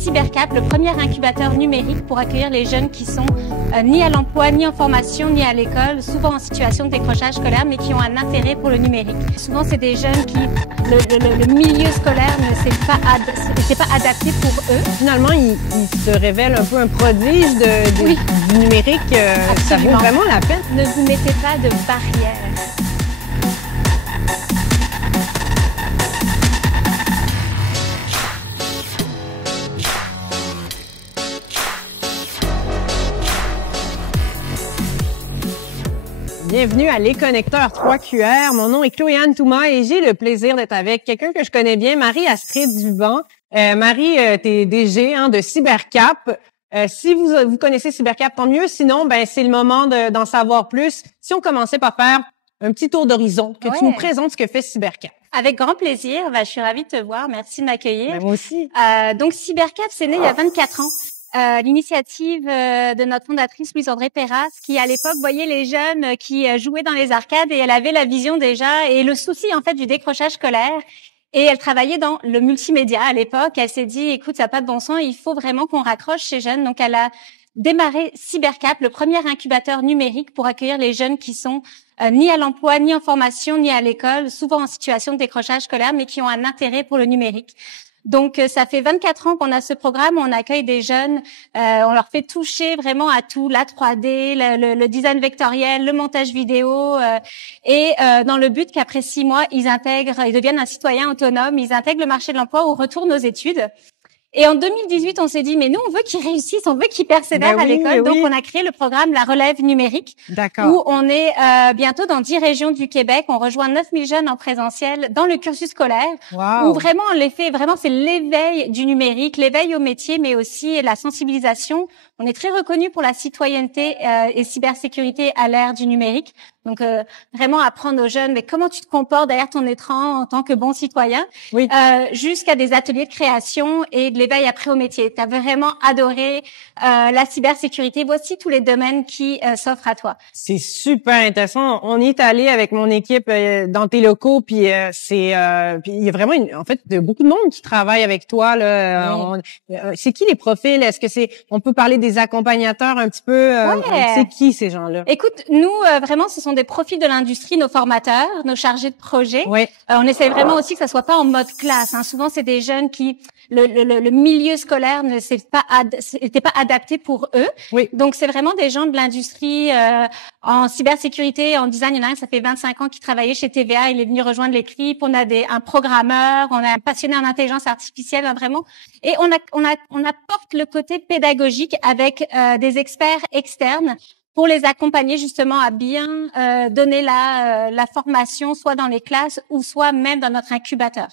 Cybercap, le premier incubateur numérique pour accueillir les jeunes qui sont ni à l'emploi, ni en formation, ni à l'école, souvent en situation de décrochage scolaire, mais qui ont un intérêt pour le numérique. Souvent, c'est des jeunes qui, le milieu scolaire n'était pas adapté pour eux. Finalement, ils se révèlent un peu un prodige du numérique. Ça vaut vraiment la peine. Ne vous mettez pas de barrières. Bienvenue à Les Connecteurs 3QR. Mon nom est Chloé-Anne Touma et j'ai le plaisir d'être avec quelqu'un que je connais bien, Marie-Astrid Dubon. Marie, t'es DG de Cybercap. Si vous connaissez Cybercap, tant mieux. Sinon, c'est le moment d'en savoir plus. Si on commençait par faire un petit tour d'horizon, que tu nous présentes ce que fait Cybercap. Avec grand plaisir. Je suis ravie de te voir. Merci de m'accueillir. Moi aussi. Donc, Cybercap, c'est né il y a 24 ans. L'initiative de notre fondatrice Louise-André Perras, qui à l'époque voyait les jeunes qui jouaient dans les arcades et elle avait la vision déjà et le souci en fait du décrochage scolaire. Et elle travaillait dans le multimédia à l'époque. Elle s'est dit, écoute, ça n'a pas de bon sens, il faut vraiment qu'on raccroche ces jeunes. Donc, elle a démarré Cybercap, le premier incubateur numérique pour accueillir les jeunes qui sont ni à l'emploi, ni en formation, ni à l'école, souvent en situation de décrochage scolaire, mais qui ont un intérêt pour le numérique. Donc, ça fait 24 ans qu'on a ce programme, on accueille des jeunes, on leur fait toucher vraiment à tout, la 3D, le design vectoriel, le montage vidéo, et dans le but qu'après 6 mois, ils deviennent un citoyen autonome, ils intègrent le marché de l'emploi ou retournent aux études. Et en 2018, on s'est dit, mais nous, on veut qu'ils réussissent, on veut qu'ils persévèrent à l'école. Donc, on a créé le programme La Relève numérique, où on est bientôt dans 10 régions du Québec. On rejoint 9000 jeunes en présentiel dans le cursus scolaire, où vraiment, on les fait, vraiment, c'est l'éveil du numérique, l'éveil au métier, mais aussi la sensibilisation. On est très reconnu pour la citoyenneté et cybersécurité à l'ère du numérique. Donc, vraiment apprendre aux jeunes, mais comment tu te comportes derrière ton écran en tant que bon citoyen, jusqu'à des ateliers de création et de l'éveil après au métier. Tu as vraiment adoré la cybersécurité. Voici tous les domaines qui s'offrent à toi. C'est super intéressant. On y est allé avec mon équipe dans tes locaux, puis puis il y a vraiment beaucoup de monde qui travaille avec toi là. C'est qui les profils? Est-ce que on peut parler des accompagnateurs un petit peu? C'est qui ces gens-là? Écoute, nous vraiment, ce sont des profils de l'industrie, nos formateurs, nos chargés de projet. On essaie vraiment aussi que ça soit pas en mode classe. Souvent, c'est des jeunes qui le milieu scolaire n'était pas adapté pour eux. Donc, c'est vraiment des gens de l'industrie en cybersécurité, en design. Il y en a un, ça fait 25 ans qu'il travaillait chez TVA. Il est venu rejoindre l'équipe. On a un programmeur, on a un passionné en intelligence artificielle, vraiment. Et on apporte le côté pédagogique avec des experts externes pour les accompagner justement à bien donner la formation, soit dans les classes ou soit même dans notre incubateur.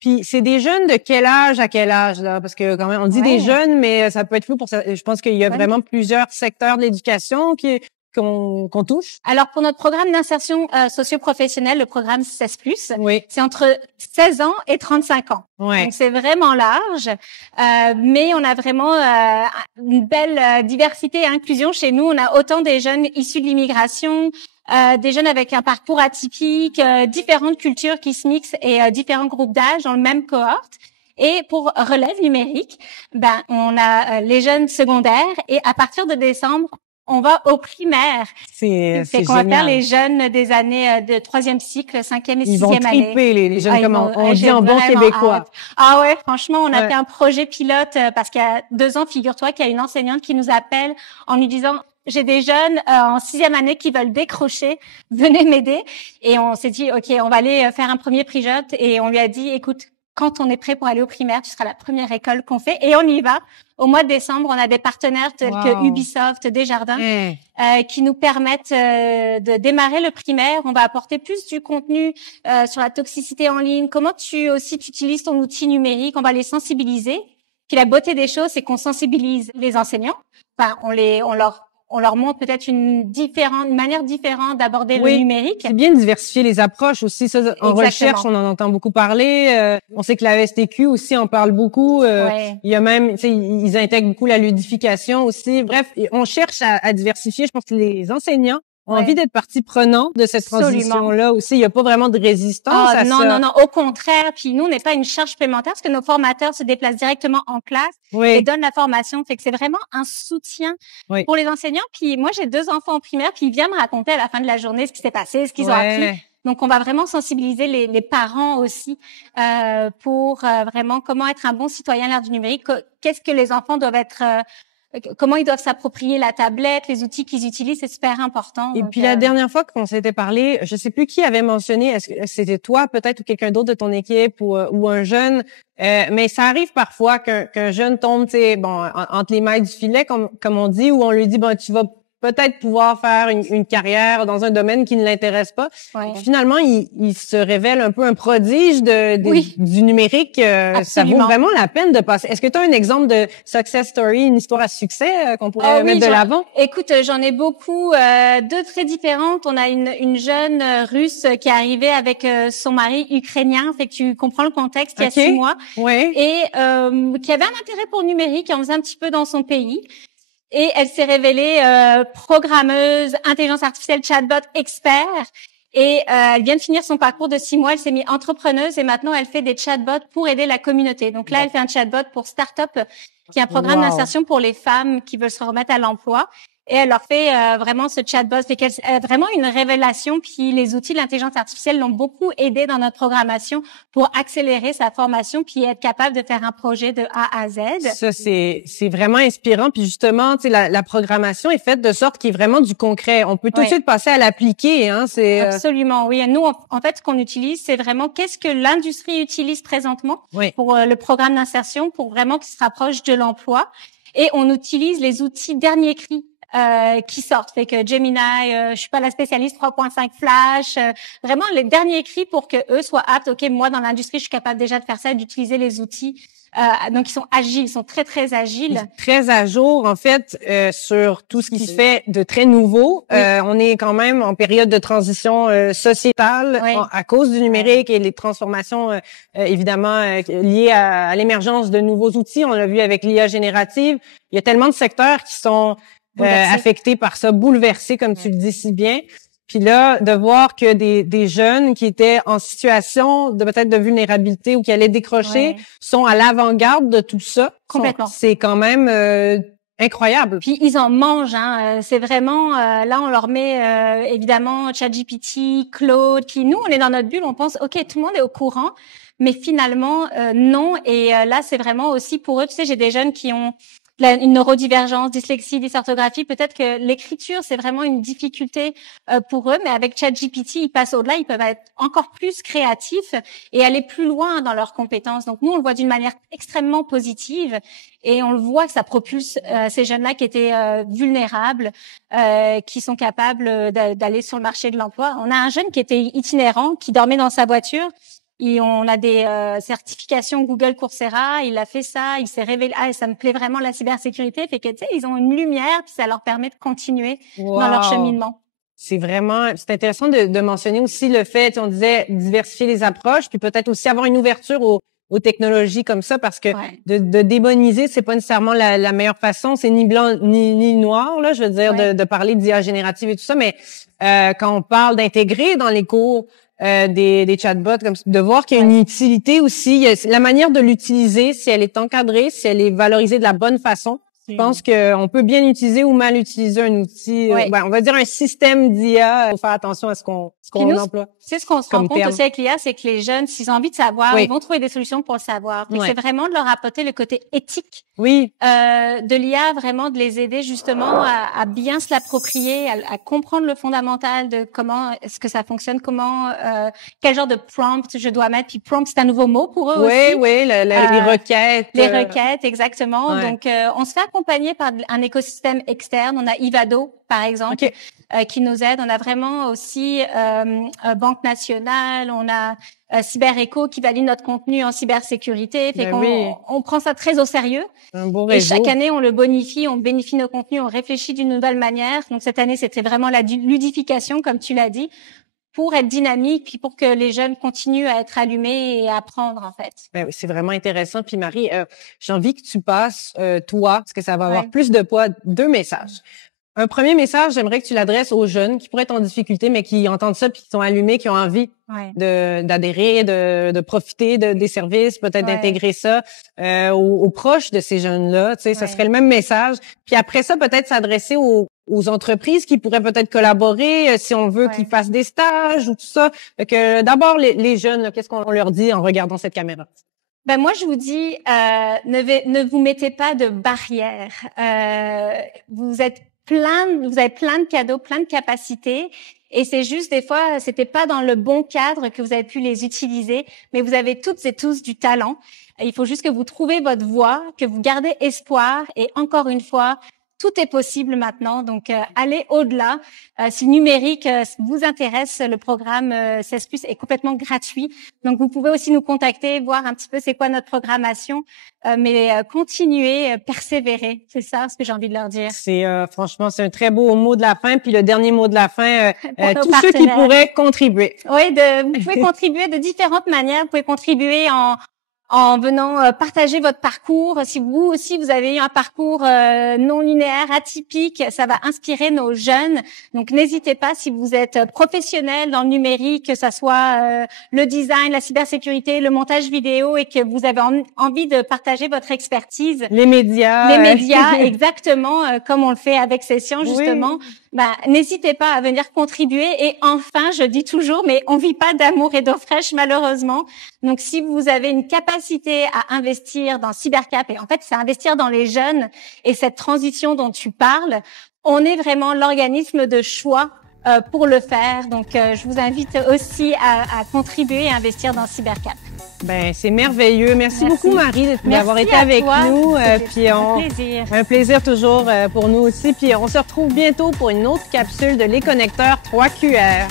Puis c'est des jeunes de quel âge à quel âge là? Parce que quand même on dit des jeunes, mais ça peut être flou pour ça. Je pense qu'il y a vraiment plusieurs secteurs de l'éducation qu'on touche. Alors pour notre programme d'insertion socio-professionnelle, le programme 16+, c'est entre 16 ans et 35 ans. Donc c'est vraiment large, mais on a vraiment une belle diversité et inclusion chez nous. On a autant des jeunes issus de l'immigration, des jeunes avec un parcours atypique, différentes cultures qui se mixent et différents groupes d'âge dans le même cohorte. Et pour relève numérique, on a les jeunes secondaires et à partir de décembre, on va au primaire. C'est qu'on va faire les jeunes des années de 3e cycle, 5e et 6e année. Ils vont triper, les jeunes, comme on dit en bon québécois. Franchement, on a fait un projet pilote parce qu'il y a 2 ans, figure-toi qu'il y a une enseignante qui nous appelle en nous disant j'ai des jeunes en 6e année qui veulent décrocher, venez m'aider. Et on s'est dit, OK, on va aller faire un premier pilote et on lui a dit, écoute, quand on est prêt pour aller au primaire, tu seras la première école qu'on fait et on y va. Au mois de décembre, on a des partenaires tels que Ubisoft, Desjardins, qui nous permettent de démarrer le primaire. On va apporter plus du contenu sur la toxicité en ligne, comment tu utilises ton outil numérique. On va les sensibiliser. Puis la beauté des choses, c'est qu'on sensibilise les enseignants. On leur montre peut-être une manière différente d'aborder le numérique. C'est bien de diversifier les approches aussi. Ça, en recherche, on en entend beaucoup parler. On sait que la STQ aussi en parle beaucoup. Il y a même, ils intègrent beaucoup la ludification aussi. Bref, on cherche à diversifier. Je pense que les enseignants ont envie d'être partie prenante de cette transition-là aussi. Il n'y a pas vraiment de résistance à non, ça. Non, au contraire. Puis nous, on n'est pas une charge supplémentaire parce que nos formateurs se déplacent directement en classe et donnent la formation. Fait que c'est vraiment un soutien pour les enseignants. Puis moi, j'ai 2 enfants en primaire, puis ils viennent me raconter à la fin de la journée ce qui s'est passé, ce qu'ils ont appris. Donc, on va vraiment sensibiliser les parents aussi pour vraiment comment être un bon citoyen à l'ère du numérique. Qu'est-ce que les enfants doivent être... comment ils doivent s'approprier la tablette, les outils qu'ils utilisent, c'est super important. Et puis la dernière fois qu'on s'était parlé, je sais plus qui avait mentionné, est-ce que c'était toi peut-être ou quelqu'un d'autre de ton équipe ou un jeune, mais ça arrive parfois qu'un jeune tombe, tu sais, bon, entre les mailles du filet, comme on dit, où on lui dit, bon, tu vas peut-être pouvoir faire une carrière dans un domaine qui ne l'intéresse pas. Finalement, il se révèle un peu un prodige du numérique. Ça vaut vraiment la peine de passer. Est-ce que tu as un exemple de success story, une histoire à succès qu'on pourrait mettre de l'avant? Écoute, j'en ai beaucoup, 2 très différentes. On a une jeune russe qui est arrivée avec son mari ukrainien, fait que tu comprends le contexte, il y a 6 mois, et qui avait un intérêt pour le numérique, qui en faisait un petit peu dans son pays. Et elle s'est révélée programmeuse, intelligence artificielle, chatbot, expert. Et elle vient de finir son parcours de 6 mois. Elle s'est mise entrepreneuse et maintenant elle fait des chatbots pour aider la communauté. Donc là, elle fait un chatbot pour Startup, qui est un programme d'insertion pour les femmes qui veulent se remettre à l'emploi. Et elle leur fait vraiment ce chatbot. Fait qu'elle a vraiment une révélation. Puis les outils de l'intelligence artificielle l'ont beaucoup aidé dans notre programmation pour accélérer sa formation puis être capable de faire un projet de A à Z. Ça, c'est vraiment inspirant. Puis justement, tu sais, la programmation est faite de sorte qu'il y ait vraiment du concret. On peut tout de suite passer à l'appliquer. Hein, Absolument, oui. Nous, en fait, ce qu'on utilise, c'est vraiment qu'est-ce que l'industrie utilise présentement pour le programme d'insertion, pour vraiment qu'il se rapproche de l'emploi. Et on utilise les outils dernier cri qui sortent. Fait que Gemini, je suis pas la spécialiste 3.5 Flash, vraiment les derniers cris pour que eux soient aptes. OK, moi dans l'industrie, je suis capable déjà de faire ça, d'utiliser les outils. Donc ils sont agiles, ils sont très très agiles. Très à jour en fait sur tout ce qui se fait de très nouveau. On est quand même en période de transition sociétale à cause du numérique et les transformations évidemment liées à l'émergence de nouveaux outils. On l'a vu avec l'IA générative. Il y a tellement de secteurs qui sont affectés par ça, bouleversés, comme tu le dis si bien. Puis là, de voir que des jeunes qui étaient en situation de peut-être de vulnérabilité ou qui allaient décrocher sont à l'avant-garde de tout ça. Complètement. C'est quand même incroyable. Puis ils en mangent, hein. C'est vraiment là on leur met évidemment ChatGPT, Claude. Puis nous on est dans notre bulle, on pense OK, tout le monde est au courant, mais finalement non. Et là c'est vraiment aussi pour eux. Tu sais, j'ai des jeunes qui ont une neurodivergence, dyslexie, dysorthographie. Peut-être que l'écriture, c'est vraiment une difficulté pour eux, mais avec ChatGPT, ils passent au-delà, ils peuvent être encore plus créatifs et aller plus loin dans leurs compétences. Donc nous, on le voit d'une manière extrêmement positive et on le voit que ça propulse ces jeunes-là qui étaient vulnérables, qui sont capables d'aller sur le marché de l'emploi. On a un jeune qui était itinérant, qui dormait dans sa voiture. Et on a des certifications Google Coursera, il a fait ça, il s'est révélé, ça me plaît vraiment la cybersécurité, fait que tu sais, ils ont une lumière puis ça leur permet de continuer dans leur cheminement. C'est intéressant de mentionner aussi le fait, on disait diversifier les approches puis peut-être aussi avoir une ouverture aux technologies comme ça parce que de démoniser, c'est pas nécessairement la meilleure façon, c'est ni blanc ni noir là, je veux dire de parler d'IA générative et tout ça, mais quand on parle d'intégrer dans les cours des chatbots, comme de voir qu'il y a une utilité aussi, la manière de l'utiliser, si elle est encadrée, si elle est valorisée de la bonne façon. Je pense qu'on peut bien utiliser ou mal utiliser un outil, on va dire un système d'IA. Faut faire attention à ce qu'on emploie. C'est ce qu'on se rend compte aussi avec l'IA, c'est que les jeunes, s'ils ont envie de savoir, ils vont trouver des solutions pour le savoir. C'est vraiment de leur apporter le côté éthique de l'IA, vraiment de les aider justement à bien se l'approprier, à comprendre le fondamental de comment est-ce que ça fonctionne, comment quel genre de prompt je dois mettre. Puis prompt, c'est un nouveau mot pour eux aussi. Les requêtes. Les requêtes, exactement. Donc, on se fait accompagner par un écosystème externe. On a Ivado, par exemple, qui nous aide. On a vraiment aussi Banque Nationale, on a CyberEcho qui valide notre contenu en cybersécurité. Fait on prend ça très au sérieux. Un bon réseau. Et chaque année, on le bonifie, on bonifie nos contenus, on réfléchit d'une nouvelle manière. Donc cette année, c'était vraiment la ludification, comme tu l'as dit, pour être dynamique, puis pour que les jeunes continuent à être allumés et à apprendre, en fait. Ben oui, c'est vraiment intéressant. Puis Marie, j'ai envie que tu passes, toi, parce que ça va avoir plus de poids, 2 messages. Un premier message, j'aimerais que tu l'adresses aux jeunes qui pourraient être en difficulté, mais qui entendent ça puis qui sont allumés, qui ont envie d'adhérer, de profiter des services, peut-être d'intégrer ça aux proches de ces jeunes-là. Tu sais, ça serait le même message. Puis après ça, peut-être s'adresser aux entreprises qui pourraient peut-être collaborer si on veut qu'ils fassent des stages ou tout ça. Fait que d'abord, les jeunes, qu'est-ce qu'on leur dit en regardant cette caméra? Ben moi je vous dis ne vous mettez pas de barrières. Vous avez plein de cadeaux, plein de capacités et c'est juste des fois c'était pas dans le bon cadre que vous avez pu les utiliser, mais vous avez toutes et tous du talent. Il faut juste que vous trouvez votre voie, que vous gardez espoir et encore une fois tout est possible maintenant, donc allez au-delà. Si le numérique vous intéresse, le programme 16+ est complètement gratuit. Donc vous pouvez aussi nous contacter, voir un petit peu c'est quoi notre programmation, mais continuez, persévérer. C'est ça ce que j'ai envie de leur dire. C'est franchement, c'est un très beau mot de la fin. Puis le dernier mot de la fin, tous ceux qui pourraient contribuer. Oui, vous pouvez contribuer de différentes manières. Vous pouvez contribuer en venant partager votre parcours. Si vous aussi vous avez eu un parcours non linéaire, atypique, ça va inspirer nos jeunes. Donc n'hésitez pas, si vous êtes professionnel dans le numérique, que ça soit le design, la cybersécurité, le montage vidéo et que vous avez envie de partager votre expertise. Les médias. Exactement, comme on le fait avec Session justement. N'hésitez pas à venir contribuer. Et enfin, je dis toujours, mais on vit pas d'amour et d'eau fraîche malheureusement. Donc si vous avez une capacité à investir dans Cybercap, et en fait c'est investir dans les jeunes et cette transition dont tu parles, on est vraiment l'organisme de choix pour le faire. Donc je vous invite aussi à contribuer et investir dans Cybercap. C'est merveilleux. Merci beaucoup Marie d'avoir été avec nous. Puis un plaisir toujours pour nous aussi. Puis on se retrouve bientôt pour une autre capsule de Les Connecteurs 3QR.